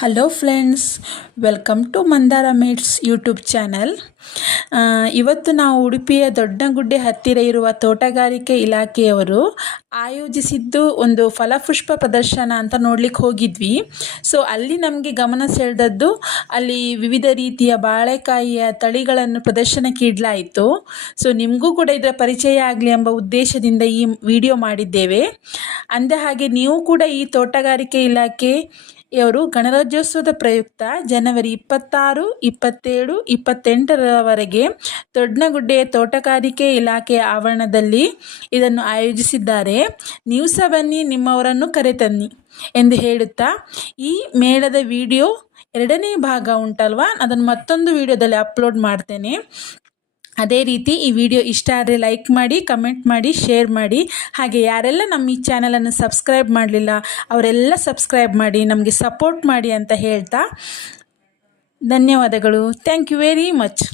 Hello friends, welcome to Mandara mates YouTube channel. ಇವತ್ತು ನಾವು ಉಡುಪಿಯ ದೊಡ್ಡಗುಡ್ಡೆ ಹತ್ತಿರ ಇರುವ ತೋಟಗಾರಿಕೆ ಇಲಾಖೆಯವರು ಆಯೋಜಿಸಿದ್ದು ಒಂದು ಫಲಪುಷ್ಪ ಪ್ರದರ್ಶನ ಅಂತ ನೋಡ್ಲಿಕ್ಕೆ ಹೋಗಿದ್ವಿ. ಸೊ ಅಲ್ಲಿ ನಮಗೆ ಗಮನ ಸೆಳೆದದ್ದು ಅಲ್ಲಿ ವಿವಿಧ ರೀತಿಯ ಬಾಳೆಕಾಯಿಯ ತಳಿಗಳನ್ನು ಪ್ರದರ್ಶನಕ್ಕೆ ಇಡಲಾಯಿತು. ಸೊ ನಿಮಗೂ ಕೂಡ ಇದರ ಪರಿಚಯ ಆಗಲಿ ಎಂಬ ಉದ್ದೇಶದಿಂದ ಈ ವಿಡಿಯೋ ಮಾಡಿದ್ದೇವೆ. ಅಂದ ಹಾಗೆ ನೀವು ಕೂಡ ಈ ತೋಟಗಾರಿಕೆ ಇಲಾಖೆಯವರು ಗಣರಾಜ್ಯೋತ್ಸವದ ಪ್ರಯುಕ್ತ ಜನವರಿ 26, 27, 28ರವರೆಗೆ ದೊಡ್ಡಗುಡ್ಡೆಯ ತೋಟಗಾರಿಕೆ ಇಲಾಖೆಯ ಆವರಣದಲ್ಲಿ ಇದನ್ನು ಆಯೋಜಿಸಿದ್ದಾರೆ. ನೀವು ಸಹ ಬನ್ನಿ, ನಿಮ್ಮವರನ್ನು ಕರೆತನ್ನಿ ಎಂದು ಹೇಳುತ್ತಾ ಈ ಮೇಳದ ವಿಡಿಯೋ 2ನೇ ಭಾಗ ಉಂಟಲ್ವಾ, ಅದನ್ನು ಮತ್ತೊಂದು ವಿಡಿಯೋದಲ್ಲಿ ಅಪ್ಲೋಡ್ ಮಾಡ್ತೇನೆ. ಅದೇ ರೀತಿ ಈ ವಿಡಿಯೋ ಇಷ್ಟ ಆದರೆ ಲೈಕ್ ಮಾಡಿ, ಕಮೆಂಟ್ ಮಾಡಿ, ಶೇರ್ ಮಾಡಿ. ಹಾಗೆ ಯಾರೆಲ್ಲ ನಮ್ಮ ಈ ಚಾನಲನ್ನು ಸಬ್ಸ್ಕ್ರೈಬ್ ಮಾಡಲಿಲ್ಲ ಅವರೆಲ್ಲ ಸಬ್ಸ್ಕ್ರೈಬ್ ಮಾಡಿ, ನಮಗೆ ಸಪೋರ್ಟ್ ಮಾಡಿ ಅಂತ ಹೇಳ್ತಾ ಧನ್ಯವಾದಗಳು. Thank you very much.